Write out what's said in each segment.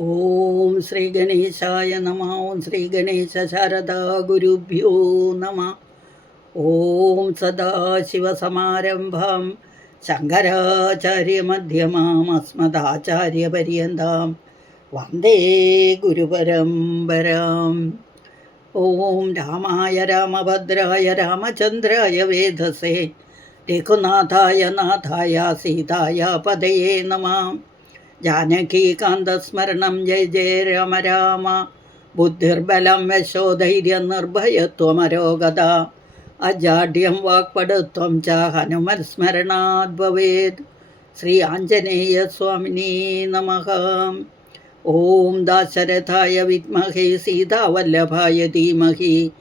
ഓം ശ്രീ ഗണേശായ നമ. ഓം ശ്രീ ഗണേശ ശാരദാ ഗുരുഭ്യോ നമ. ഓം സദാശിവസമാരംഭാം ശങ്കരാചാര്യമധ്യമാം അസ്മദാചാര്യപര്യന്താം വന്ദേ ഗുരുപരമ്പരാം. ഓം രാമായ രാമഭദ്രായ രാമചന്ദ്രായ വേധസേ രഘുനാഥായ നാഥായ സീതായ പദയേ നമഃ. ജാനകീകാന്തസ്മരണം ജയ ജയ രാമ രാമ. ബുദ്ധിർബലം യശോധൈര്യം നിർഭയത്വമരോഗത അജാഡ്യം വാക്പടുത്വം ച ഹനുമത്സ്മരണാത് ഭവേത്. ശ്രീ ആഞ്ജനേയ സ്വാമിനേ നമഃ. ഓം ദാശരഥായ വിദ്മഹേ സീതാവല്ലഭായ ധീമഹി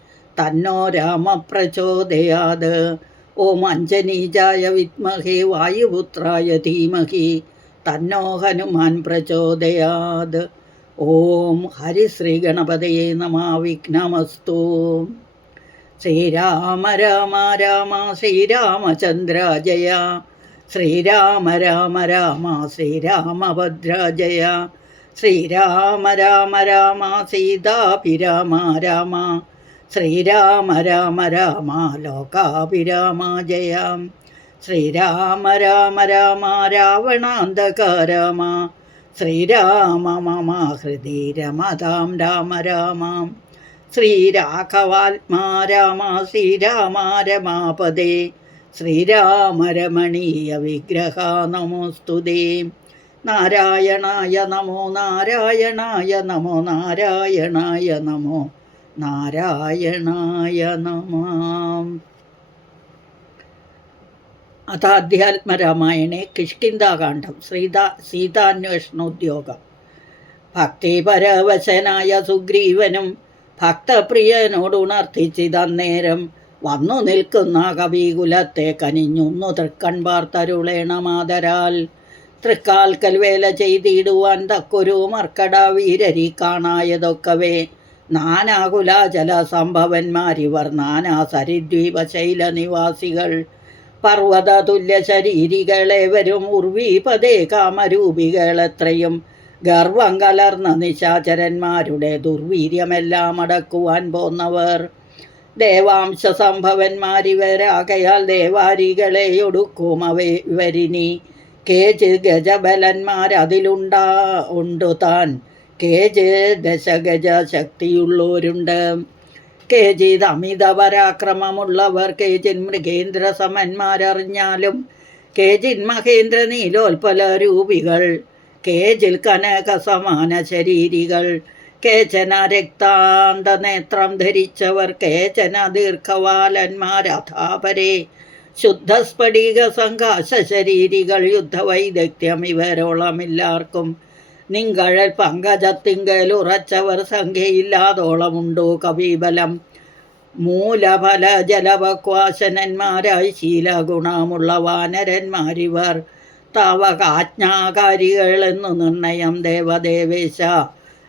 തന്നോ രാമ പ്രചോദയാത്. ഓം അഞ്ജനീജായ വിദ്മഹേ വായുപുത്രായ ധീമഹി തന്നോ ഹനുമാൻ പ്രചോദയാത്. ഓം ഹരിശ്രീ ഗണപതയേ നമഃ. വിഘ്നമസ്തു. ശ്രീരാമ രാമ രാമ ശ്രീരാമചന്ദ്ര ജയ. ശ്രീരാമ രാമ രാമ ശ്രീരാമഭദ്ര ജയ. ശ്രീരാമ രാമ രാമ സീതാഭിരാമ രാമ. ശ്രീരാമ രാമ രാമ ലോകാഭിരാമ ജയ. ശ്രീരാമ രാമ രാമ രാവണാന്തക രാമ. ശ്രീരാമ മമ ഹൃദി രമതാം രാമ രാമ. ശ്രീരാഘവാത്മാ രാമ ശ്രീരാമ രമാപദേ. ശ്രീരാമ രമണീയ വിഗ്രഹ നമോസ്തുതേ. നാരായണായ നമോ നാരായണായ നമോ നാരായണായ നമോ നാരായണായ നമഃ. അഥാധ്യാത്മരാമായണേ കിഷ്കിന്ധാകാന്ഡം സീതാന്വേഷണോദ്യോഗം. ഭക്തിപരവശനായ സുഗ്രീവനും ഭക്തപ്രിയനോടുണർത്തിച്ചിതന്നേരം വന്നു നിൽക്കുന്ന കവികുലത്തെ കനിഞ്ഞുന്നു തൃക്കൺപാർത്തരുളേണമാതരാൽ. തൃക്കാൽക്കൽ വേല ചെയ്തിടുവാൻ തക്കൊരു മർക്കട വീരരി കാണായതൊക്കവേ നാനാകുലാചല സംഭവന്മാരിവർ നാനാ സരിദ്വീപശൈല നിവാസികൾ. പർവ്വത തുല്യ ശരീരികളേവരും ഉർവീപതേ കാമരൂപികളെത്രയും ഗർവം കലർന്ന നിശാചരന്മാരുടെ ദുർവീര്യമെല്ലാം അടക്കുവാൻ പോന്നവർ. ദേവാംശ സംഭവന്മാരിവരാകയാൽ ദേവാരികളെ ഒടുക്കും ഇവരിനി. കേജ് ഗജബലന്മാരതിലുണ്ടു താൻ. കേജ് ദശഗജ ശക്തിയുള്ളവരുണ്ട്. കേജിത് അമിത പരാക്രമമുള്ളവർ. കേജിൻ മൃഗേന്ദ്ര സമന്മാരറിഞ്ഞാലും കേജിൻ മഹേന്ദ്ര നീലോൽപല രൂപികൾ. കേജിൽ കനക സമാന ശരീരികൾ. കേചന രക്താന്ത നേത്രം ധരിച്ചവർ. കേചന ദീർഘവാലന്മാരഥാപരെ ശുദ്ധസ്ഫടിക സംഘാശ ശരീരികൾ. യുദ്ധവൈദഗ്ധ്യം ഇവരോളമില്ലാർക്കും. നിങ്കഴൽ പങ്കജത്തിങ്കൽ ഉറച്ചവർ. സംഖ്യയില്ലാതോളമുണ്ടോ കവിബലം. മൂലഫല ജലപക്വാശനന്മാരായി ശീലഗുണമുള്ള വാനരന്മാരിവർ. താവകാജ്ഞാകാരികൾ എന്നു നിർണയം ദേവദേവേശ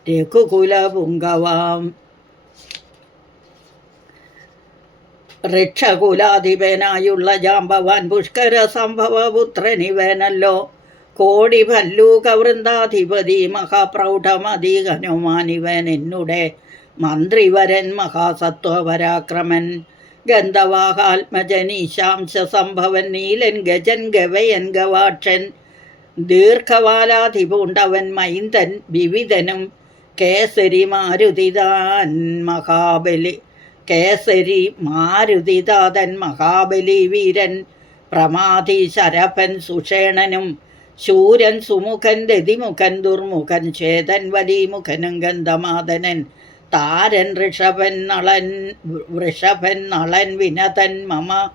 രഘുകുല പുങ്കവാം. ഋക്ഷകുലാധിപനായുള്ള ജാമ്പവാൻ പുഷ്കര സംഭവപുത്രനിവനല്ലോ. കോടി ഭല്ലൂകവൃന്ദാധിപതി മഹാപ്രൗഢമതി ഹനുമാനിവൻ എന്നുടെ മന്ത്രിവരൻ മഹാസത്വപരാക്രമൻ. ഗന്ധവാഹാത്മജനീശാംശ സംഭവൻ നീലൻ ഗജൻ ഗവയൻ ഗവാക്ഷൻ. ദീർഘവാലാധിപൂണ്ടവൻ മൈന്ദൻ വിവിധനും. കേസരി മാരുതിതാൻ മഹാബലി. കേസരി മാരുതിതാതൻ മഹാബലി വീരൻ. പ്രമാധി ശരഭൻ സുഷേണനും. ശൂരൻ സുമുഖൻ രതിമുഖൻ ദുർമുഖൻ. ചേതൻ വലിമുഖനും ഗന്ധമാദനൻ. താരൻ വൃഷഭൻ നളൻ വിനതൻ മമ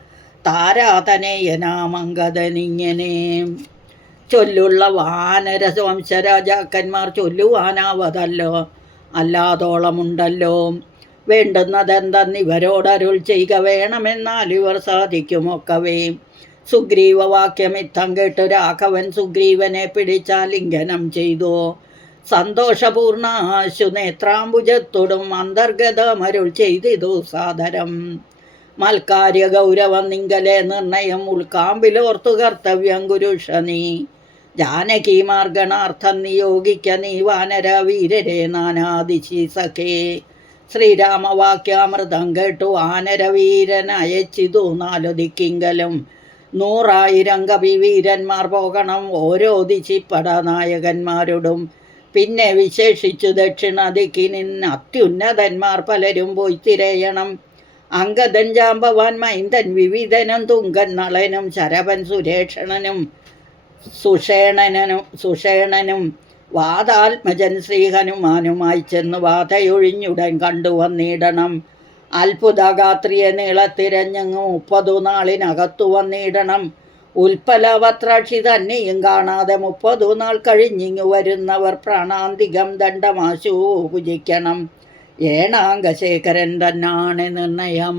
താരാതനേയനാമംഗതനിങ്ങനെ. ചൊല്ലുള്ള വാനര വംശരാജാക്കന്മാർ ചൊല്ലുവാനാവതല്ലോ അല്ലാതോളമുണ്ടല്ലോ. വേണ്ടുന്നതെന്തെന്നിവരോടരുൾ ചെയ്യുക വേണമെന്നാൽ ഇവർ സാധിക്കുമൊക്കവേ. സുഗ്രീവവാക്യമിത്തം കേട്ടു രാഘവൻ സുഗ്രീവനെ പിടിച്ചാലിംഗനം ചെയ്തു. സന്തോഷപൂർണാശു നേത്രാംബുജത്തോടും അന്തർഗതമരുൾ ചെയ്തിതു സാദരം. മൽക്കാര്യ ഗൗരവം നിങ്കലെ നിർണയം ഉൾക്കാമ്പിലോർത്തു കർത്തവ്യം കുരുഷ നീ. ജാനകി മാർഗണാർത്ഥം നിയോഗിക്ക നീ വാനര വീരരെ നാനാദിശി സഖേ. ശ്രീരാമവാക്യാമൃതം കേട്ടു വാനരവീരൻ അയച്ചിതു 4 ദിക്കിങ്കലും. 100,000 കവിവീരന്മാർ പോകണം ഓരോ ദിശിപ്പട നായകന്മാരോടും. പിന്നെ വിശേഷിച്ചു ദക്ഷിണ ദിക്കിനിൻ അത്യുന്നതന്മാർ പലരും പോയി തിരയണം. അംഗദൻ ജാമ്പവാൻ മൈന്ദൻ വിവിധനും തുങ്കൻ നളനും ശരവൻ സുഷേണനും വാതാത്മജൻ ശ്രീഹനുമാനുമായി ചെന്ന് വാതയൊഴിഞ്ഞുടൻ കണ്ടുവന്നിടണം. അത്ഭുതഗാത്രിയെ നീളത്തിരഞ്ഞങ്ങ് 30 നാളിനകത്തു വന്നിടണം. ഉൽപ്പലവത്രാക്ഷി തന്നെയും കാണാതെ 30 നാൾ കഴിഞ്ഞിങ്ങു വരുന്നവർ പ്രാണാന്തികം ദണ്ഡമാശു പൂജിക്കണം. ഏണാംഗശേഖരൻ തന്നാണ് നിർണയം.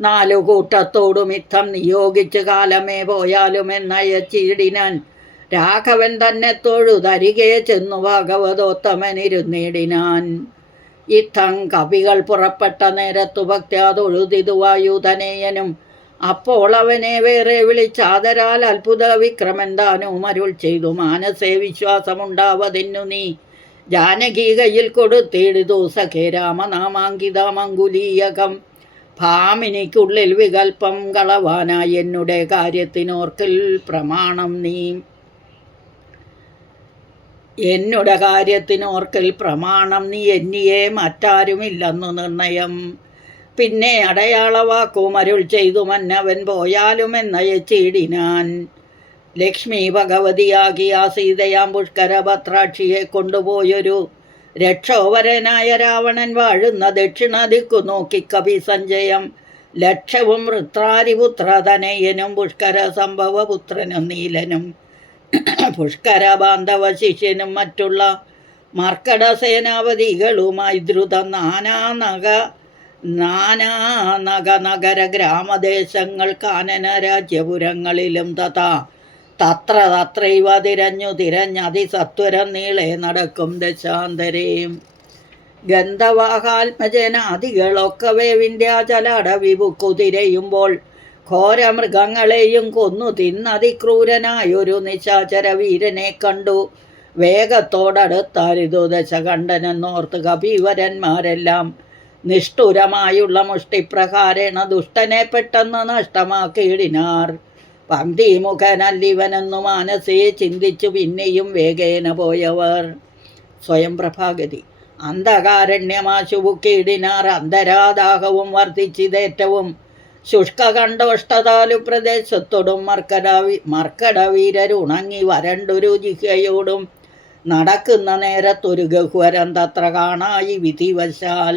4 കൂട്ടത്തോടും യുദ്ധം നിയോഗിച്ച് കാലമേ പോയാലുമെന്നയച്ചിടിനാൻ. രാഘവൻ തന്നെ തൊഴുതരികെ ചെന്നു ഭാഗവതോത്തമനിരുന്നിടിനാൻ. യുദ്ധം കവികൾ പുറപ്പെട്ട നേരത്തു ഭക്ത്യാ തൊഴുതിതു വായുധനേയനും. അപ്പോൾ അവനെ വേറെ വിളിച്ചാദരാൽ അത്ഭുത വിക്രമൻ താനും അരുൾ ചെയ്തു. മാനസേ വിശ്വാസമുണ്ടാവതിന്നു നീ ജാനകി കയ്യിൽ കൊടുത്തിടുതു സഖേ രാമനാമാങ്കിതമങ്കുലീയകം. ഭാമിനിക്കുള്ളിൽ വികൽപ്പം കളവാനായി എന്നുടെ കാര്യത്തിനോർക്കിൽ പ്രമാണം നീ. എന്നുടെ കാര്യത്തിനോർക്കിൽ പ്രമാണം നീ എന്നിയെ മറ്റാരുമില്ലെന്നു നിർണയം. പിന്നെ അടയാളവാക്കും അരുൾ ചെയ്തു മന്നവൻ പോയാലുമെന്നയച്ചിടിനാൻ. ലക്ഷ്മി ഭഗവതിയാകിയ സീതയാം പുഷ്കരഭദ്രാക്ഷിയെ കൊണ്ടുപോയൊരു രക്ഷോവരനായ രാവണൻ വാഴുന്ന ദക്ഷിണ ദിക്കു നോക്കി കവി സഞ്ജയം. ലക്ഷവും വൃത്രാരിപുത്രതനയനും പുഷ്കര സംഭവപുത്രനും നീലനും പുഷ്കര ബാന്ധവ ശിഷ്യനും മറ്റുള്ള മർക്കട സേനാപതികളുമായി ദ്രുതം നാനാ നഗര ഗ്രാമദേശങ്ങൾ കാനന രാജ്യപുരങ്ങളിലും തത്രൈവ തിരഞ്ഞതിസത്വരം നീളെ നടക്കും ദശാന്തരേയും. ഗന്ധവാഹാത്മജനാദികളൊക്കവേ വിന്ധ്യാചലാടവിപുക്കു തിരയുമ്പോൾ ഘോരമൃഗങ്ങളെയും കൊന്നു തിന്നതിക്രൂരനായൊരു നിശാചര വീരനെ കണ്ടു. വേഗത്തോടടുത്താരിതു ദശകണ്ഠനെന്നോർത്ത് കപീവരന്മാരെല്ലാം. നിഷ്ഠുരമായുള്ള മുഷ്ടിപ്രകാരേണ ദുഷ്ടനെ പെട്ടെന്ന് നഷ്ടമാക്കിയിടിനാർ. പങ്ക്തിമുഖനല്ലിവനെന്നു മാനസേ ചിന്തിച്ചു പിന്നെയും വേഗേന പോയവർ. സ്വയം പ്രഭാഗതി. അന്ധകാരണ്യമാശുബുക്കിയിടിനാർ. അന്തരാദാഹവും വർദ്ധിച്ചിതേറ്റവും ശുഷ്കകണ്ഠോഷ്ടതാലു പ്രദേശത്തോടും മർക്കടവീരരുണങ്ങി വരണ്ടൊരു ജിഹയോടും നടക്കുന്ന നേരത്തൊരു ഗഹ്വരം തത്ര കാണായി വിധിവശാൽ.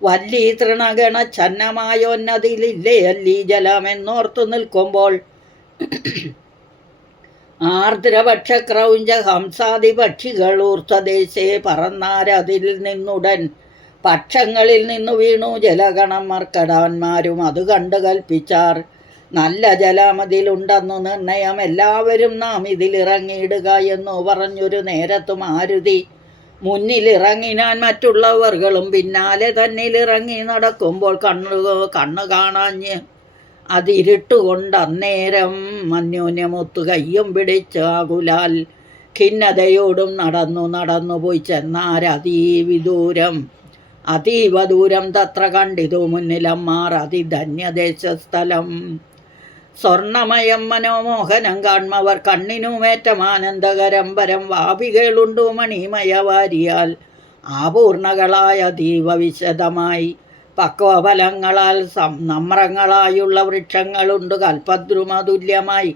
വല്ലി തൃണഗണ ഛന്നമായോന്നതിലില്ലേ അല്ലി ജലമെന്നോർത്തു നിൽക്കുമ്പോൾ ആർദ്രപക്ഷക്രൗഞ്ച ഹംസാദി പക്ഷികൾ ഊർധ്വദേശേ പറന്നാരതിൽ നിന്നുടൻ പക്ഷങ്ങളിൽ നിന്നു വീണു ജലഗണം. മർക്കടാന്മാരും അത് കണ്ടു കൽപ്പിച്ചാർ. നല്ല ജലമതിലുണ്ടെന്നു നിർണയം. എല്ലാവരും നാം ഇതിലിറങ്ങിയിടുക എന്നു പറഞ്ഞൊരു നേരത്തു മാരുതി മുന്നിലിറങ്ങിനാൻ. മറ്റുള്ളവർകളും പിന്നാലെ തന്നിലിറങ്ങി നടക്കുമ്പോൾ കണ്ണു കാണാഞ്ഞ് അതിരുട്ടുകൊണ്ടന്നേരം അന്യോന്യമൊത്തു കയ്യും പിടിച്ച് ആകുലാൽ ഖിന്നതയോടും നടന്നു പോയി അതീവ ദൂരം തത്ര കണ്ടിതു മുന്നിലമ്മാർ അതിധന്യദേശസ്ഥലം. സ്വർണമയം മനോമോഹനം കാൺമവർ കണ്ണിനുമേറ്റമാനന്ദകരം പരം വാപികളുണ്ടു മണിമയവാരിയാൽ ആപൂർണകളായ അതീവ വിശദമായി. പക്വഫലങ്ങളാൽ നമ്രങ്ങളായുള്ള വൃക്ഷങ്ങളുണ്ട് കൽപദ്രുമതുല്യമായി.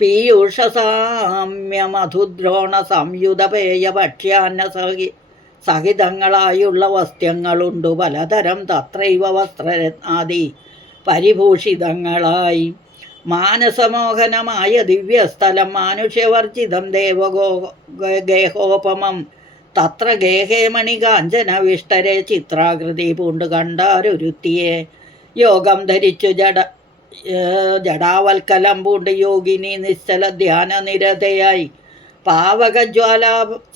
പീയൂഷസാമ്യ മധുദ്രോണ സംയുതപേയ ഭക്ഷ്യാന്ന സഹിതങ്ങളായുള്ള വസ്ത്യങ്ങളുണ്ട് പലതരം. തത്രൈവ വസ്ത്രരത്നാദി പരിഭൂഷിതങ്ങളായി. മാനസമോഹനമായ ദിവ്യസ്ഥലം മാനുഷ്യവർജിതം ഗേഹോപമം. തത്ര ഗേഹേ മണികാഞ്ചന വിഷ്ടരെ ചിത്രാകൃതി പൂണ്ട് കണ്ടാരൊരുത്തിയെ. യോഗം ധരിച്ചു ജടാവൽക്കലം പൂണ്ട് യോഗിനി നിശ്ചല ധ്യാന നിരതയായി. പാവകജ്വാല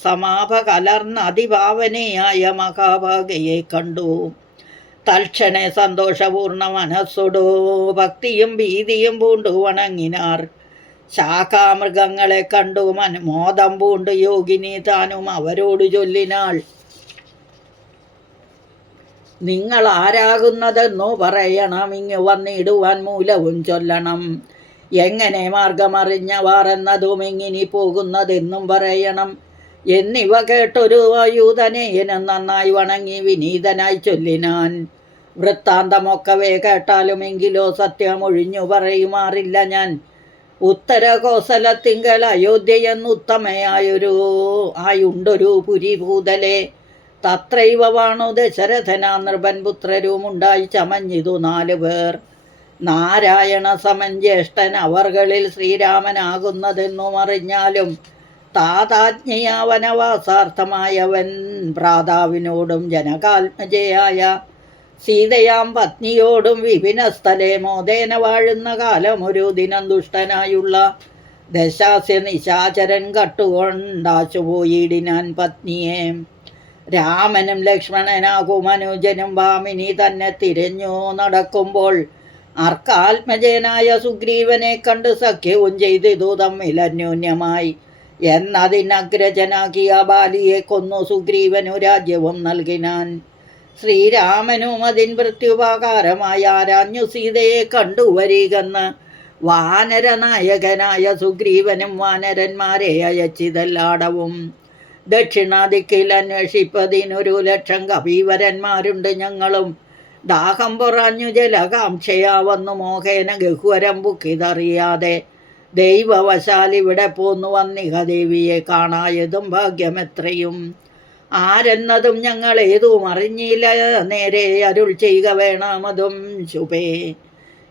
സമാഭ കലർന്ന അതിഭാവനയായ മഹാഭാഗയെ കണ്ടു. തൽക്ഷണെ സന്തോഷപൂർണ്ണ മനസ്സോടു ഭക്തിയും ഭീതിയും പൂണ്ടു വണങ്ങിനാർ. ശാഖാമൃഗങ്ങളെ കണ്ടു മോദം പൂണ്ട് യോഗിനി താനും അവരോട് ചൊല്ലിനാൾ, നിങ്ങൾ ആരാകുന്നതെന്നോ പറയണം, ഇങ്ങു വന്നിടുവാൻ മൂലവും ചൊല്ലണം. എങ്ങനെ മാർഗമറിഞ്ഞവാർ എന്നതും ഇങ്ങിനി പോകുന്നതെന്നും പറയണം. എന്നിവ കേട്ടൊരു ആയുധനേയനും നന്നായി വണങ്ങി വിനീതനായി ചൊല്ലിനാൻ, വൃത്താന്തമൊക്കവേ കേട്ടാലും എങ്കിലോ സത്യമൊഴിഞ്ഞു പറയുമാറില്ല ഞാൻ. ഉത്തര കോസലത്തിങ്കൽ ആയുണ്ടൊരു പുരി ഭൂതലെ, തത്രൈവ വാണു ദശരഥനാ നൃപൻ പുത്രരുമുണ്ടായി ചമഞ്ഞിതു 4 പേർ. നാരായണ സമൻ ജ്യേഷ്ഠൻ അവർകളിൽ ശ്രീരാമനാകുന്നതെന്നും അറിഞ്ഞാലും താതാജ്ഞയാ വനവാസാർത്ഥമായവൻ ഭ്രാതാവിനോടും ജനകാത്മജയായ സീതയാം പത്നിയോടും വിപിനസ്ഥലെ മോദേന വാഴുന്ന കാലം ഒരു ദിനം ദുഷ്ടനായുള്ള ദശാസ്യ നിശാചരൻ കട്ടുകൊണ്ടാശുപോയിടിനാൻ പത്നിയെ. രാമനും ലക്ഷ്മണനാകും അനുജനും ഭാമിനി തന്നെ തിരഞ്ഞു നടക്കുമ്പോൾ അർക്കാത്മജനായ സുഗ്രീവനെ കണ്ട് സഖ്യവും ചെയ്തിതു തമ്മിൽ അന്യോന്യമായി. എന്നതിനഗ്രജനാക്കിയ ബാലിയെ കൊന്നു സുഗ്രീവനു രാജ്യവും നൽകിനാൻ. ശ്രീരാമനും അതിൻ പ്രത്യുപകാരമായി ആരാഞ്ഞു സീതയെ കണ്ടുവരികെന്ന് വാനരനായകനായ സുഗ്രീവനും വാനരന്മാരെ അയച്ചിതെല്ലാടവും. ദക്ഷിണാദിക്കിൽ അന്വേഷിപ്പതിനൊരു 1,00,000 കപീവരന്മാരുണ്ട് ഞങ്ങളും. ദാഹം പൊറാഞ്ഞു ജലകാംക്ഷയാ വന്നു മോഹേന ഗഹ്വരം പുക്കിതറിയാതെ ദൈവവശാൽ ഇവിടെ പോന്നു വന്നിഹ ദേവിയെ കാണായതും ഭാഗ്യമെത്രയും. ആരെന്നതും ഞങ്ങൾ ഏതും അറിഞ്ഞില്ല, നേരെ അരുൾ ചെയ്യുക വേണമതും ശുഭേ.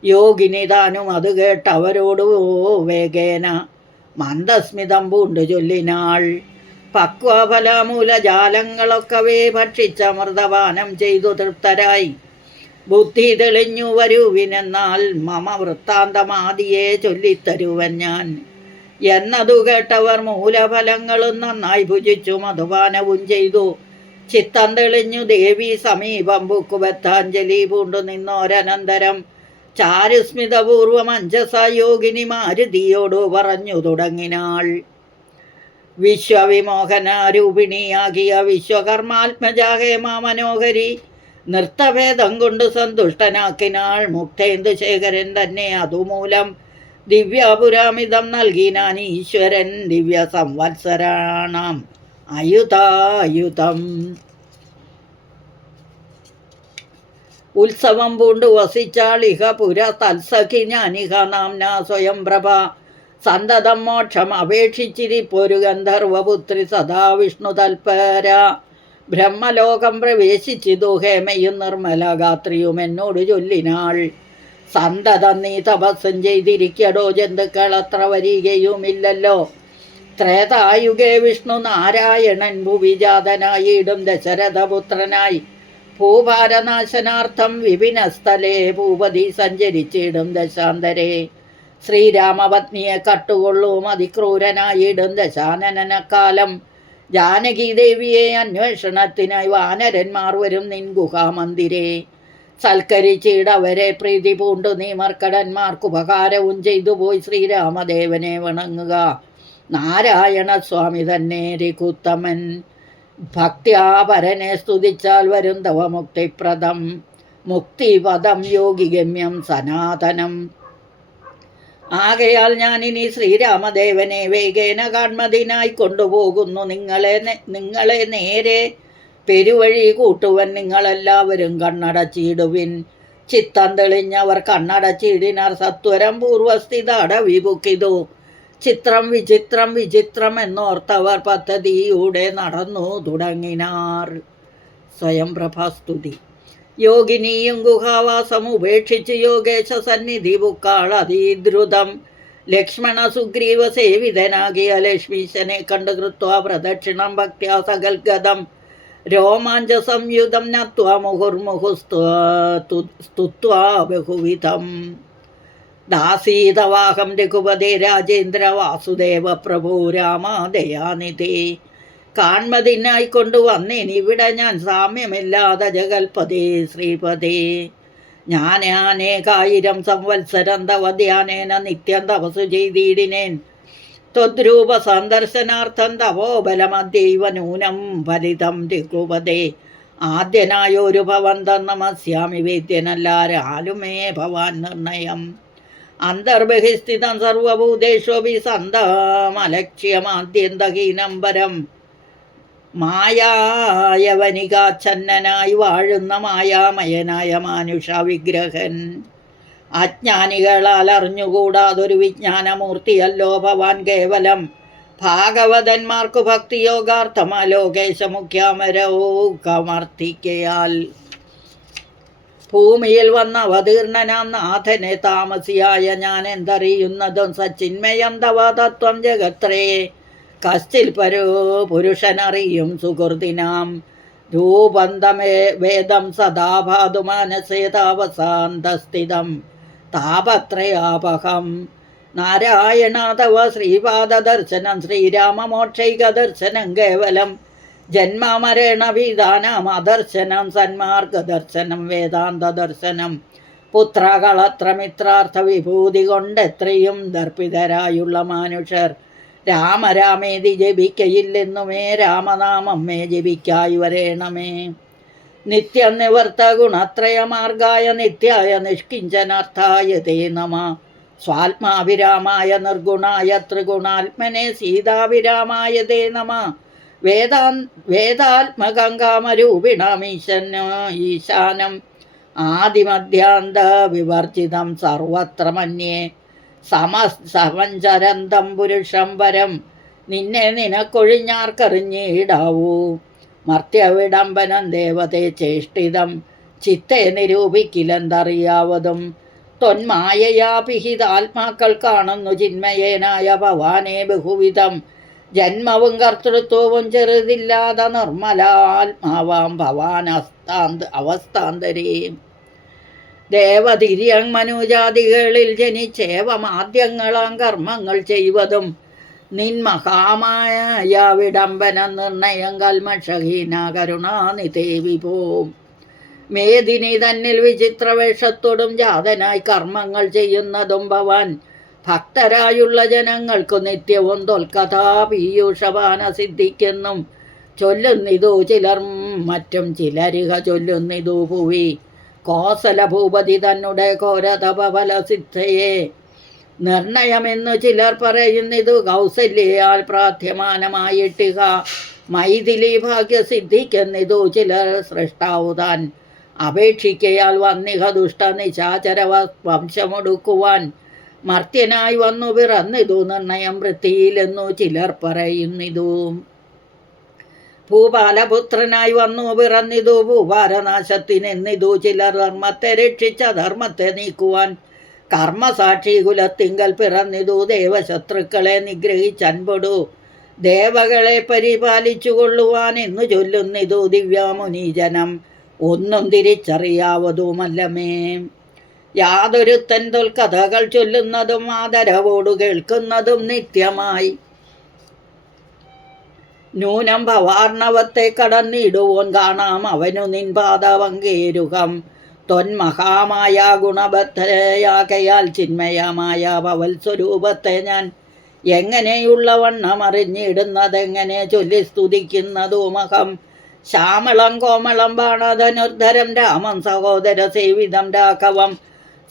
യോഗിനി താനും അത് കേട്ടവരോട് വേഗേന മന്ദസ്മിതം പൂണ്ടു ചൊല്ലിനാൾ, പക്വഫലമൂലജാലങ്ങളൊക്കവേ ഭക്ഷിച്ചമൃതപാനം ചെയ്തു തൃപ്തരായി ബുദ്ധി തെളിഞ്ഞു വരുവിനെന്നാൽ മമ വൃത്താന്തമാദിയെ ചൊല്ലിത്തരുവൻ ഞാൻ. എന്നതു കേട്ടവർ മൂലഫലങ്ങളും നന്നായി ഭുജിച്ചു മധുപാനവും ചെയ്തു ചിത്തം തെളിഞ്ഞു ദേവി സമീപം ബുക്കുബത്താഞ്ജലി പൂണ്ടു നിന്നോരനന്തരം ചാരുസ്മിതപൂർവം അഞ്ജസ യോഗിനി മാരുതിയോടു പറഞ്ഞു തുടങ്ങിനാൾ, വിശ്വവിമോഹനാരൂപിണിയാകിയ വിശ്വകർമാത്മജാഹേമാ മനോഹരി നൃത്തഭേദം കൊണ്ട് സന്തുഷ്ടനാക്കിനാൾ. മുക്തേന്ദുശേഖരൻ തന്നെ അതുമൂലം ദിവ്യാപുരാമിതം നൽകിനാൻ ഈശ്വരൻ ദിവ്യ സംവത്സരാണാം അയുതായുധം. ഉത്സവം പൂണ്ടു വസിച്ചാൾ ഇഹ പുര തത്സഖി ഞാനിഹ നാംന സ്വയം പ്രഭ. സന്തതം മോക്ഷം അപേക്ഷിച്ചിരിപ്പൊരു ഗന്ധർവപുത്രി സദാ വിഷ്ണു തൽപര. ബ്രഹ്മലോകം പ്രവേശിച്ചിതു ഹേമയും നിർമ്മലഗാത്രിയും എന്നോട് ചൊല്ലിനാൾ, സന്തതം നീ തപസ്സും ചെയ്തിരിക്കടോ ജന്തുക്കൾ അത്ര വരികയുമില്ലല്ലോ. ത്രേതായുഗേ വിഷ്ണു നാരായണൻ ഭുവിജാതനായിടും ദശരഥപുത്രനായി ഭൂഭാരനാശനാർത്ഥം വിപിനസ്ഥലേ ഭൂപതി സഞ്ചരിച്ചിടും ദശാന്തരേ. ശ്രീരാമപത്നിയെ കട്ടുകൊള്ളും അതിക്രൂരനായിടും ദശാനനക്കാലം. ജാനകീദേവിയെ അന്വേഷണത്തിനായി വാനരന്മാർ വരും നിൻ ഗുഹാമന്ദിരേ. സൽക്കരിച്ചിടവരെ പ്രീതി പൂണ്ടു നീ മർക്കടന്മാർക്കുപകാരവും ചെയ്തു പോയി ശ്രീരാമദേവനെ വണങ്ങുക. നാരായണ സ്വാമി തന്നെ രഘുത്തമൻ. ഭക്ത്യാപരനെ സ്തുതിച്ചാൽ വരും തവ മുക്തിപ്രദം. മുക്തിപദം യോഗിഗമ്യം സനാതനം. ആകയാൽ ഞാനിനി ശ്രീരാമദേവനെ വേഗേന കാൺമതിനായി കൊണ്ടുപോകുന്നു. നിങ്ങളെ നേരെ പെരുവഴി കൂട്ടുവൻ. നിങ്ങളെല്ലാവരും കണ്ണടച്ചിടുവിൻ. ചിത്തം തെളിഞ്ഞവർ കണ്ണടച്ചിടിനാർ സത്വരം പൂർവസ്ഥിത അടവിപുക്കിതു. ചിത്രം വിചിത്രം വിചിത്രം എന്നോർത്തവർ പദ്ധതിയൂടെ നടന്നു തുടങ്ങിനാർ. സ്വയം പ്രഭാസ്തുതി. യോഗിനിയും ഗുഹാവാസം ഉപേക്ഷിച്ച് യോഗേശ സന്നിധി ബുക്കാൾ അതിദ്രുതം. ലക്ഷ്മണ സുഗ്രീവ സേവിതനാകിയ ലക്ഷ്മീശനെ കണ്ടു കൃത്വാ പ്രദക്ഷിണം ഭക്ത്യാ സകൽഗതം. രോമാഞ്ച സംയുതം നത്വാ മുഹുർമുഹുസ്തുത്വാ ബഹുവിധം. ദാസീതവാഹം രഘുപതേ രാജേന്ദ്ര വാസുദേവ പ്രഭു രാമദയാനിധി. കാൺമതിനായി കൊണ്ടുവന്നേനിവിടെ ഞാൻ സാമ്യമില്ലാതെ ജഗൽപതേ ശ്രീപതേ. ഞാനേകായിരം സംവത്സരം തവ ധ്യാനേന നിത്യം തപസ്സു ചെയ്തിടിനേൻ. ത്വദ്രൂപ സന്ദർശനാർത്ഥം തപോബലമദ്യൈവ നൂനം ഫലിതം ഋകുപദേ. ആദ്യനായൊരു ഭവന്തം നമസ്യാമി വേദ്യനല്ലാരാലുമേ ഭവാൻ നിർണയം. അന്തർബഹിസ്ഥിതം സർവഭൂതേഷ്വപി സന്തമലക്ഷ്യമാദ്യന്തഹീനം പരം. മായായവനികാച്ഛന്നനായി വാഴുന്ന മായാമയനായ മാനുഷ വിഗ്രഹൻ. അജ്ഞാനികളാൽ അറിഞ്ഞുകൂടാതൊരു വിജ്ഞാനമൂർത്തിയല്ലോ ഭവാൻ കേവലം. ഭാഗവതന്മാർക്കു ഭക്തിയോഗാർത്ഥമലോകേശമുഖ്യാമരൗകമർത്ഥിക്കയാൽ. ഭൂമിയിൽ വന്ന അവതീർണനാം നാഥനെ താമസിയായ ഞാൻ എന്തറിയുന്നതും സച്ചിന്മയം തവ തത്വം ജഗത്രേ. കശ്ചിൽ പുരുഷനറിയും സുഹൃതിനാം രൂപന്തമേ വേദം സദാ ഭാതു മനസേ താപസാന്തസ്ഥിതം താപത്രയാപഹം. നാരായണ തവ ശ്രീപാദദർശനം ശ്രീരാമമോക്ഷൈകദർശനം കേവലം. ജന്മമരണ വിധാനമദർശനം സന്മാർഗദർശനം വേദാന്തദർശനം. പുത്രകളത്രമിത്രാർത്ഥ വിഭൂതി കൊണ്ടെത്രയും ദർപ്പിതരായുള്ള മനുഷ്യർ രാമരാമേതി ജപിക്കയില്ലെന്നുമേ രാമനാമമ്മേ ജപിക്കായി വരേണമേ. നിത്യം നിവർത്ത ഗുണത്രയമാർഗായ നിത്യായ നിഷ്കിഞ്ചനാർത്ഥായ തേ നമ. സ്വാത്മാഭിരാമായ നിർഗുണായ ത്രിഗുണാത്മനെ സീതാഭിരാമായ തേ നമ. വേദാത്മകങ്കാമരൂപിണമീശാനം ആദിമധ്യാന്ത വിവർജിതം സർവത്ര മന്യേ. സമഞ്ചരന്തം പുരുഷം പരം. നിന്നെ നിനക്കൊഴിഞ്ഞാർക്കറിഞ്ഞിടാവൂ. മർത്യവിടംബനം ദേവതേ ചേഷ്ടിതം ചിത്തെ നിരൂപിക്കില്ലെന്തറിയാവതും. തൊന്മായയാ പിഹിതാത്മാക്കൾ കാണുന്നു ചിന്മയേനായ ഭവാനെ ബഹുവിധം. ജന്മവും കർത്തൃത്വവും ചെറുതില്ലാതെ നിർമ്മലാത്മാവാം ഭവാൻ അവസ്ഥാന്തരേ. ദേവതിര്യങ് മനുജാതികളിൽ ജനിച്ചേവമാദ്യങ്ങളാം കർമ്മങ്ങൾ ചെയ്വതും. നിൻ മഹാമായ വിടംബന നിർണയം കൽമഷഹീന കരുണാനിധേ വിഭോ. മേദിനി തന്നിൽ വിചിത്രവേഷത്തോടും ജാതനായി കർമ്മങ്ങൾ ചെയ്യുന്നതും ഭവാൻ. ഭക്തരായുള്ള ജനങ്ങൾക്കു നിത്യവും തൊൽക്കഥാ പീയൂഷപാന സിദ്ധിക്കെന്നും ചൊല്ലുന്നിതു ചിലർ മറ്റും ചിലരിക ചൊല്ലുന്നിതു ഭുവി. കോസല ഭൂപതി തന്നെ ഘോരതപഫല സിദ്ധയെ നിർണയമെന്നു ചിലർ പറയുന്നിതു കൗസല്യയാൽ പ്രാർത്ഥ്യമാനമായിട്ടിക. മൈഥിലി ഭാഗ്യസിദ്ധിക്കെന്നിതു ചിലർ സൃഷ്ടാവുതാൻ അപേക്ഷിക്കയാൽ വന്നിഹ ദുഷ്ട നിശാചര വംശമൊടുക്കുവാൻ. മർത്യനായി വന്നു പിറന്നിതു നിർണയം വൃത്തിയിലെന്നു ചിലർ പറയുന്നിതു. ഭൂപാലപുത്രനായി വന്നു പിറന്നിതു ഭൂഭാരനാശത്തിനെന്നിതു ചിലർ. ധർമ്മത്തെ രക്ഷിച്ച ധർമ്മത്തെ നീക്കുവാൻ കർമ്മസാക്ഷി കുലത്തിങ്കൽ പിറന്നിതു. ദേവശത്രുക്കളെ നിഗ്രഹിച്ചൻപൊടു ദേവകളെ പരിപാലിച്ചു കൊള്ളുവാൻ എന്നു ചൊല്ലുന്നിതു ദിവ്യാമുനീജനം. ഒന്നും തിരിച്ചറിയാവതുമല്ലമേ. യാതൊരുത്തൻ തൊൽക്കഥകൾ ചൊല്ലുന്നതും ആദരവോടു കേൾക്കുന്നതും നിത്യമായി. നൂനം ഭവാർണവത്തെ കടന്നിടുവോൻ കാണാം അവനു നിൻ പാദവങ്കേരുകം. തൊന്മഹാമായ ഗുണബദ്ധയാകയാൽ ചിന്മയമായ ഭവൽ സ്വരൂപത്തെ ഞാൻ എങ്ങനെയുള്ളവണ്ണം അറിഞ്ഞിടുന്നതെങ്ങനെ ചൊല്ലി സ്തുതിക്കുന്നതുമഹം. ശ്യാമളം കോമളം ബാണധനുർധരം രാമം സഹോദര സേവിതം രാഘവം.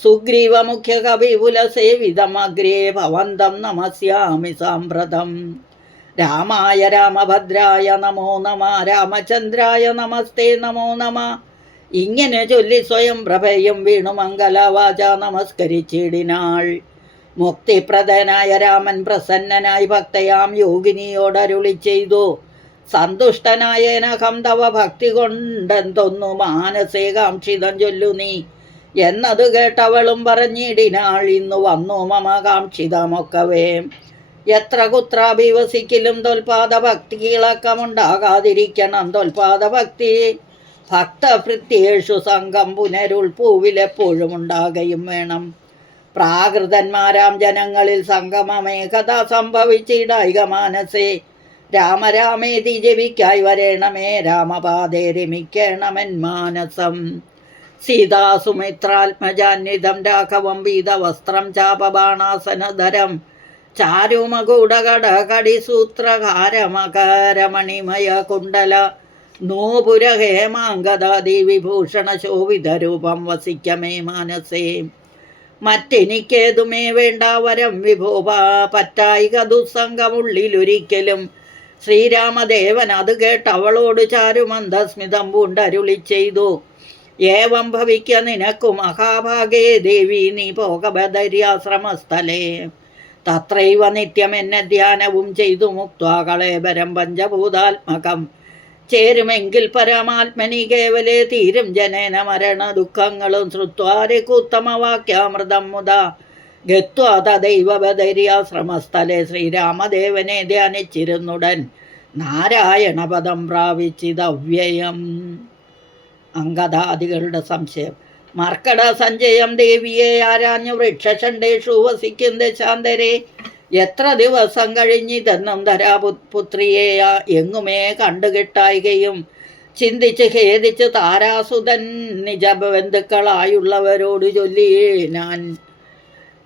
സുഗ്രീവമുഖ്യ കവിപുല സേവിതം അഗ്രേ ഭവന്തം നമസ്യാമി സാമ്പ്രതം. രാമായ രാമഭദ്രായ നമോ നമ. രാമചന്ദ്രായ നമസ്തേ നമോ നമ. ഇങ്ങനെ ചൊല്ലി സ്വയം പ്രഭയും വീണു മംഗലവാച നമസ്കരിച്ചിടിനാൾ. മുക്തിപ്രദനായ രാമൻ പ്രസന്നനായി ഭക്തയാം യോഗിനിയോടരുളി ചെയ്തു. സന്തുഷ്ടനായേനഹം തവ ഭക്തി കൊണ്ടെന്തൊന്നു മാനസേ കാക്ഷിതം ചൊല്ലു നീ. എന്നതു കേട്ടവളും പറഞ്ഞിടിനാൾ ഇന്നു വന്നു മമ കാക്ഷിതമൊക്കവേ. എത്ര കുത്രാഭിവസിക്കലും തൊൽപാദ ഭക്തി ഇളക്കമുണ്ടാകാതിരിക്കണം. തൊൽപാദ ഭക്തി ഭക്തഭൃത്യേഷു സംഘം പുനരുൾപ്പൂവിലെപ്പോഴും ഉണ്ടാകുകയും വേണം. പ്രാകൃതന്മാരാം ജനങ്ങളിൽ സംഗമമേകഥ സംഭവിച്ചിടായിക മാനസേ. രാമരാമേതി ജപിക്കായി വരേണമേ. രാമപാദേ രമിക്കണമെൻ മാനസം. സീതാസുമിത്രാത്മജാന്വിതം രാഘവം പീതവസ്ത്രം ചാപബാണാസനധരം ചാരുമകുടകടകടിസൂത്രഹാരമകാരമണിമയ കുണ്ടല നൂപുര ഹേമാങ്കദാദി വിഭൂഷണ ശോഭിതരൂപം വസിക്കമേ മാനസേ. മറ്റെനിക്കേതുമേ വേണ്ട വരം വിഭോപ പറ്റായിക ദുസ്സംഗമുള്ളിലൊരിക്കലും. ശ്രീരാമദേവൻ അത് കേട്ട് അവളോട് ചാരുമന്ദസ്മിതം പൂണ്ടരുളി ചെയ്തു. ഏവം ഭവിക്ക നിനക്കു മഹാഭാഗേ ദേവി, നീ പോകബദര്യാശ്രമസ്ഥലേ. തത്രൈവ നിത്യം എന്നെ ധ്യാനവും ചെയ്തു മുക്ത്വാ കളേബരം പഞ്ചഭൂതാത്മകം. ചേരുമെങ്കിൽ പരമാത്മനി കേവലേ തീരും ജനേന മരണ ദുഃഖങ്ങളും. ശ്രുത്വാരിക്കുത്തമവാക്യാമൃതം മുതാ ഗത്വാ തദൈവ ബദര്യാശ്രമസ്ഥലേ. ശ്രീരാമദേവനെ ധ്യാനിച്ചിരുന്നുടൻ നാരായണപദം പ്രാപിച്ചിതവ്യയം. അങ്കദാദികളുടെ സംശയം. മർക്കട സഞ്ജയം ദേവിയെ ആരാഞ്ഞു വൃക്ഷഷണ്ടേഷു വസിക്കും ദശാന്തരെ. എത്ര ദിവസം കഴിഞ്ഞിതെന്നും ധരാപുത്രിയെ എങ്ങുമേ കണ്ടുകിട്ടായികയും. ചിന്തിച്ച് ഖേദിച്ച് താരാസുതൻ നിജബന്ധുക്കളായുള്ളവരോട് ചൊല്ലിനാൻ.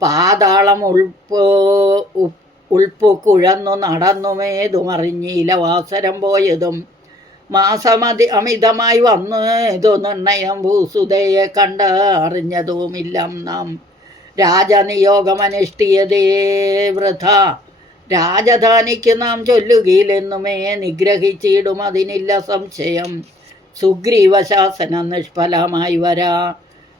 പാതാളം ഉൾപ്പു കുഴന്നു നടന്നുമേതുമറിഞ്ഞില്ല വാസരം പോയതും. അമിതമായി വന്നു ഇതു നിർണയം ഭൂസുതയെ കണ്ട് അറിഞ്ഞതുമില്ല നാം. രാജനിയോഗമനുഷ്ഠിയതേ വൃഥ. രാജധാനിക്ക് നാം ചൊല്ലുകയിലെന്നുമേ നിഗ്രഹിച്ചിടും അതിനില്ല സംശയം. സുഗ്രീവശാസനം നിഷ്ഫലമായി വരാ.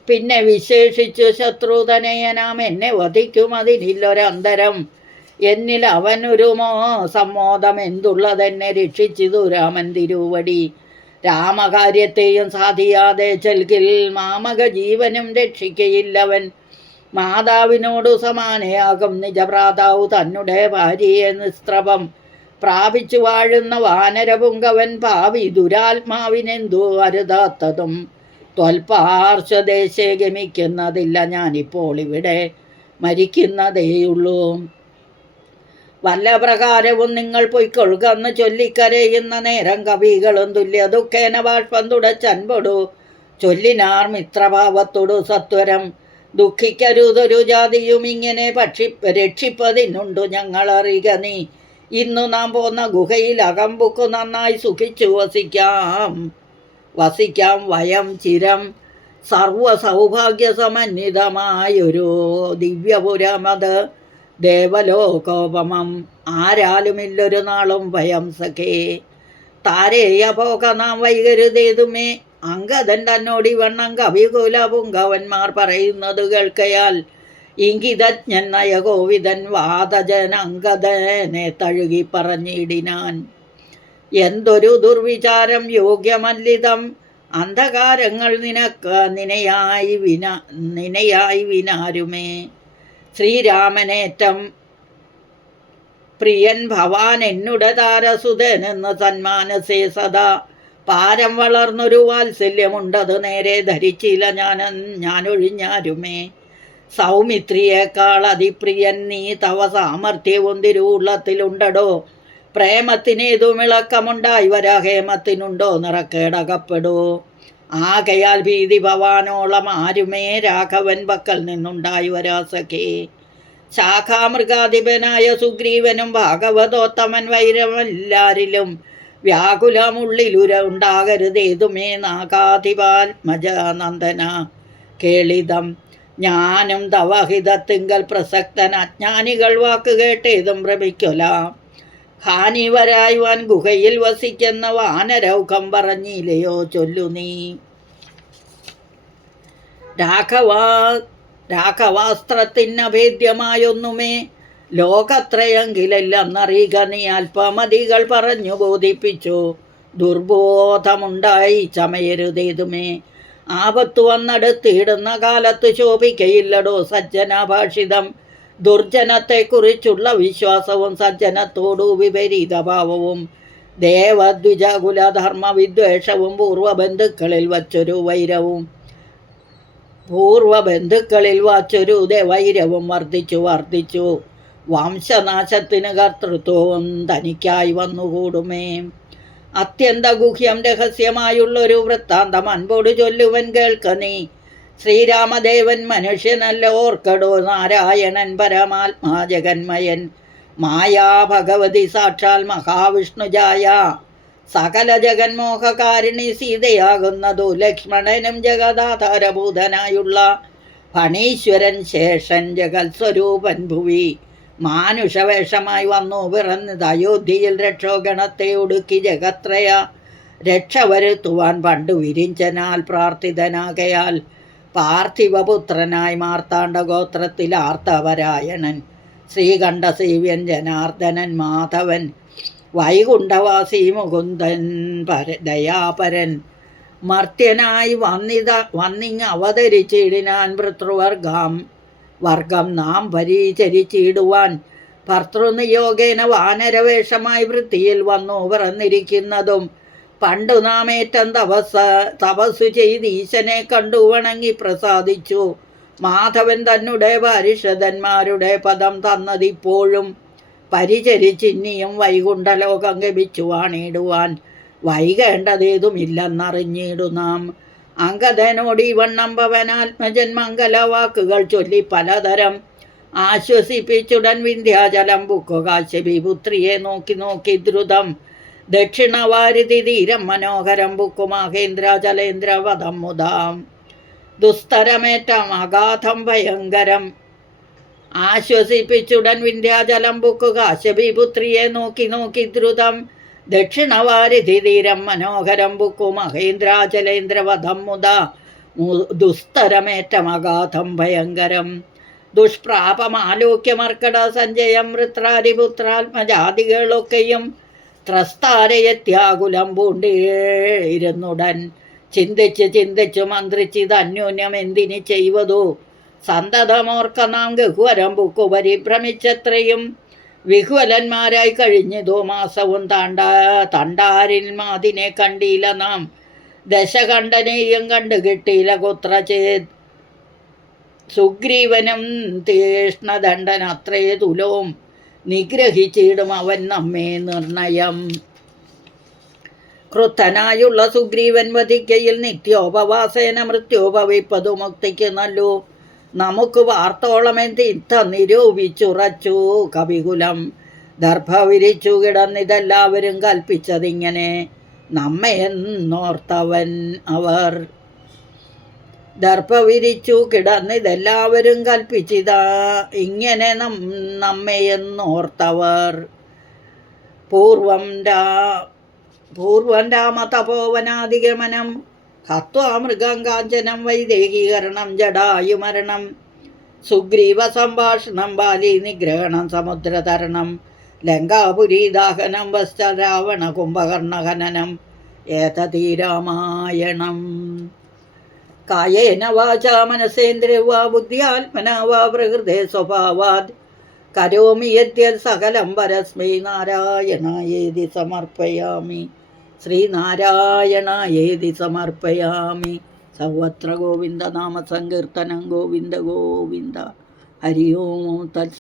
പിന്നെ വിശേഷിച്ചു ശത്രുതനയനാം എന്നെ വധിക്കും അതിനില്ലൊരന്തരം. എന്നിൽ അവനൊരുമോ സമ്മോദം എന്തുള്ളതെന്നെ രക്ഷിച്ചിതു രാമൻ തിരുവടി. രാമകാര്യത്തെയും സാധിയാതെ ചെൽകിൽ മാമക ജീവനും രക്ഷിക്കയില്ലവൻ. മാതാവിനോടു സമാനയാകും നിജഭ്രാതാവ് തന്നെ ഭാര്യയെ നിസ്ത്രവം പ്രാപിച്ചു വാഴുന്ന വാനരപുങ്കവൻ പാവി ദുരാത്മാവിനെന്തു അരുതാത്തതും. ത്വൽപാർശ്വദേശേ ഗമിക്കുന്നതില്ല ഞാനിപ്പോൾ ഇവിടെ മരിക്കുന്നതേയുള്ളൂ. വല്ല പ്രകാരവും നിങ്ങൾ പൊയ്ക്കൊള്ളുകന്ന് ചൊല്ലിക്കരയുന്ന നേരം കവികളും തുല്യ ദുഃഖേന ബാഷ്പം തുടച്ചൻപൊടു ചൊല്ലിനാർ മിത്രഭാവത്തോടു സത്വരം. ദുഃഖിക്കരുതൊരു ജാതിയും ഇങ്ങനെ രക്ഷിപ്പതിനുണ്ടു ഞങ്ങളറിയുക നീ. ഇന്നു നാം പോന്ന ഗുഹയിൽ അകമ്പുക്കു നന്നായി സുഖിച്ചു വസിക്കാം വയം ചിരം. സർവസൗഭാഗ്യസമന്വിതമായൊരു ദിവ്യപുരമത് ദേവലോകോപമം. ആരാലുമില്ലൊരു നാളും ഭയം സഖേ. താരേയ പോക നാം വൈകരുതേതുമേ. അങ്കദൻ തന്നോടി വണ്ണം കവികുല പുങ്കവന്മാർ പറയുന്നത് കേൾക്കയാൽ. ഇംഗിതജ്ഞൻ നയകോവിതൻ വാതജൻ അങ്കദനെ തഴുകി പറഞ്ഞിടിനാൻ. എന്തൊരു ദുർവിചാരം യോഗ്യമല്ലിതം. അന്ധകാരങ്ങൾ നിനയായി വിനാരുമേ. ശ്രീരാമനേറ്റം പ്രിയൻ ഭവാൻ എന്നുടെ താരസുതനെന്ന് സന്മാനസേ സദാ. പാരം വളർന്നൊരു വാത്സല്യമുണ്ടത് നേരെ ധരിച്ചില്ല ഞാനൊഴിഞ്ഞാരുമേ. സൗമിത്രിയേക്കാൾ അതിപ്രിയൻ നീ, തവ സാമർഥ്യവും തിരുവുള്ളത്തിലുണ്ടടോ. പ്രേമത്തിനേതുമിളക്കമുണ്ടായി വരാ, ഹേമത്തിനുണ്ടോ നിറക്കേടകപ്പെടോ. ആകയാൽ ഭീതി ഭവാനോളം ആരുമേ രാഘവൻ പക്കൽ നിന്നുണ്ടായി വരാ സഖേ. ശാഖാമൃഗാധിപനായ സുഗ്രീവനും ഭാഗവതോത്തമൻ വൈരമെല്ലാരിലും വ്യാകുലമുള്ളിലുര ഉണ്ടാകരുതേതുമേ. നാഗാധിപാത്മജനന്ദന കേളിതം ഞാനും തവഹിതത്തിങ്കൽ പ്രസക്തൻ. അജ്ഞാനികൾ വാക്ക് കേട്ടേതും ഭ്രമിക്കൊല. ഹാനി വരായുവാൻ ഗുഹയിൽ വസിക്കുന്ന വാനരൗഖം പറഞ്ഞില്ലയോ ചൊല്ലു നീ. രാഘവാസ്ത്രത്തിനഭേദ്യമായൊന്നുമേ ലോകത്രയെങ്കിലെന്നറിയുക നീ. അല്പമതികൾ പറഞ്ഞു ബോധിപ്പിച്ചു ദുർബോധമുണ്ടായി ചമയരുതേതുമേ. ആപത്തു വന്നടുത്തിടുന്ന കാലത്ത് ശോഭിക്കയില്ലടോ സജ്ജനാഭാഷിതം. ദുർജനത്തെക്കുറിച്ചുള്ള വിശ്വാസവും സജ്ജനത്തോടു വിപരീതഭാവവും ദേവദ്വിജകുലധർമ്മ വിദ്വേഷവും പൂർവബന്ധുക്കളിൽ വച്ചൊരു വൈരവും വൈരവും വർദ്ധിച്ചു വംശനാശത്തിന് കർത്തൃത്വവും തനിക്കായി വന്നുകൂടുമേ. അത്യന്തഗുഹ്യം രഹസ്യമായുള്ളൊരു വൃത്താന്തം അൻപോട് ചൊല്ലുവൻ കേൾക്ക നീ. ശ്രീരാമദേവൻ മനുഷ്യനല്ല ഓർക്കടോ, നാരായണൻ പരമാത്മാ ജഗന്മയൻ. മായാ ഭഗവതി സാക്ഷാൽ മഹാവിഷ്ണുജായ, സകല ജഗന്മോഹകാരിണി സീതയാകുന്നതു. ലക്ഷ്മണനും ജഗദാധാരഭൂതനായുള്ള ഫണീശ്വരൻ ശേഷൻ ജഗത്സ്വരൂപൻ ഭുവി. മാനുഷവേഷമായി വന്നു പിറന്നത് അയോധ്യയിൽ രക്ഷോഗണത്തെ ഒടുക്കി ജഗത്രയ രക്ഷ വരുത്തുവാൻ പണ്ടു വിരിഞ്ചനാൽ പ്രാർത്ഥിതനാകയാൽ പാർത്ഥിവപുത്രനായി മാർത്താണ്ഡഗോത്രത്തിൽ ആർത്തവരായണൻ. ശ്രീകണ്ഠസേവ്യൻ ജനാർദ്ദനൻ മാധവൻ, വൈകുണ്ഠവാസി മുകുന്ദൻ ദയാപരൻ. മർത്യനായി വന്നിങ് അവതരിച്ചിടിനാൻ വർഗം നാം പരിചരിച്ചിടുവാൻ. ഭർത്തൃനിയോഗേന വാനരവേഷമായി വൃത്തിയിൽ വന്നു പിറന്നിരിക്കുന്നതും പണ്ടു നാം ഏറ്റം തപസ്സു ചെയ്ത് ഈശനെ കണ്ടു വണങ്ങി പ്രസാദിച്ചു. മാധവൻ തന്നെ പരിഷദന്മാരുടെ പദം തന്നതിപ്പോഴും പരിചരിച്ചിന്നിയും വൈകുണ്ഠലോകം ഗമിച്ചു വാണിടുവാൻ വൈകേണ്ടതേതുമില്ലെന്നറിഞ്ഞിടു നാം. അങ്കദനോട് ഈ വണ്ണം പവനാത്മജൻ മംഗലവാക്കുകൾ ചൊല്ലി പലതരം ആശ്വസിപ്പിച്ചുടൻ വിന്ധ്യാചലം ബുക്കു കാശ്യപി പുത്രിയെ നോക്കി നോക്കി ദ്രുതം. ദക്ഷിണവാരിധി തീരം മനോഹരം ബുക്കു മഹേന്ദ്രാചലേന്ദ്ര വധം മുതാം. ദുസ്തരമേറ്റം അഗാധം ഭയങ്കരം ആശ്വസിപ്പിച്ചുടൻ വിന്ധ്യാചലം ബുക്കു കാശ്യപി പുത്രിയെ നോക്കി നോക്കി ദ്രുതം. ദക്ഷിണവാരിധി തീരം മനോഹരം ബുക്കു മഹേന്ദ്രാചലേന്ദ്ര വധം മുതാ. ദുസ്തരമേറ്റം അഗാധം ഭയങ്കരം ദുഷ്പ്രാപമാലോക്യമർക്കട സഞ്ജയം വൃത്രാരിപുത്രാത്മജാതികളൊക്കെയും ത്രസ്താരയത്യാകുലം പൂണ്ടിരുന്നുടൻ. ചിന്തിച്ചു മന്ത്രിച്ചിത് അന്യോന്യം എന്തിന് ചെയ്വതു. സന്തതമോർക്ക നാം ഗഹ്വരം ബുക്കു പരിഭ്രമിച്ചത്രയും വിഹ്വലന്മാരായി കഴിഞ്ഞതോ മാസവും തണ്ടാരിൽ മാതിനെ കണ്ടില്ല നാം. ദശകണ്ഠനെയും കണ്ടു കിട്ടിയില്ല കുത്രചേത്. സുഗ്രീവനും തീഷ്ണദണ്ഡൻ അത്രേ തുലോം നിഗ്രഹിച്ചിടും അവൻ നമ്മെ നിർണയം. ക്രുദ്ധനായുള്ള സുഗ്രീവൻ വധിക്കയിൽ നിത്യോപവാസേന മൃത്യോപവിപ്പതു മുക്തിക്ക് നല്ലു. നമുക്ക് വാർത്തോളമെന്തിത്ത നിരൂപിച്ചുറച്ചു കവികുലം. ദർഭ വിരിച്ചു കിടന്നിതെല്ലാവരും കൽപ്പിച്ചതിങ്ങനെ നമ്മയെന്നോർത്തവൻ അവർ. ദർഭ വിരിച്ചു കിടന്നിതെല്ലാവരും കൽപ്പിച്ചിതാ ഇങ്ങനെ നമ്മയെന്നോർത്തവർ. പൂർവം രാമതപോവനാധിഗമനം ഹത്വാമൃഗം കാഞ്ചനം വൈദേഹീകരണം ജടായുമരണം. സുഗ്രീവ സംഭാഷണം ബാലി നിഗ്രഹണം സമുദ്രതരണം. ലങ്കാപുരീ ദാഹനം വശ്ച രാവണ കുംഭകർണഹനനം. ഏതീ രാമായണം. കായേന വാചാ മനസേന്ദ്രിയവാ ബുദ്ധ്യാത്മനാ വാ പ്രകൃതേ സ്വഭാവാത് കരോമി യദ്യത് സകലം പരസ്മൈ നാരായണായേതി സമർപ്പയാമി. ശ്രീനാരായണായേതി സമർപ്പയാമി. സർവത്ര ഗോവിന്ദ നാമ സങ്കീർത്തനം ഗോവിന്ദ ഗോവിന്ദ. ഹരി ഓം തത്സ.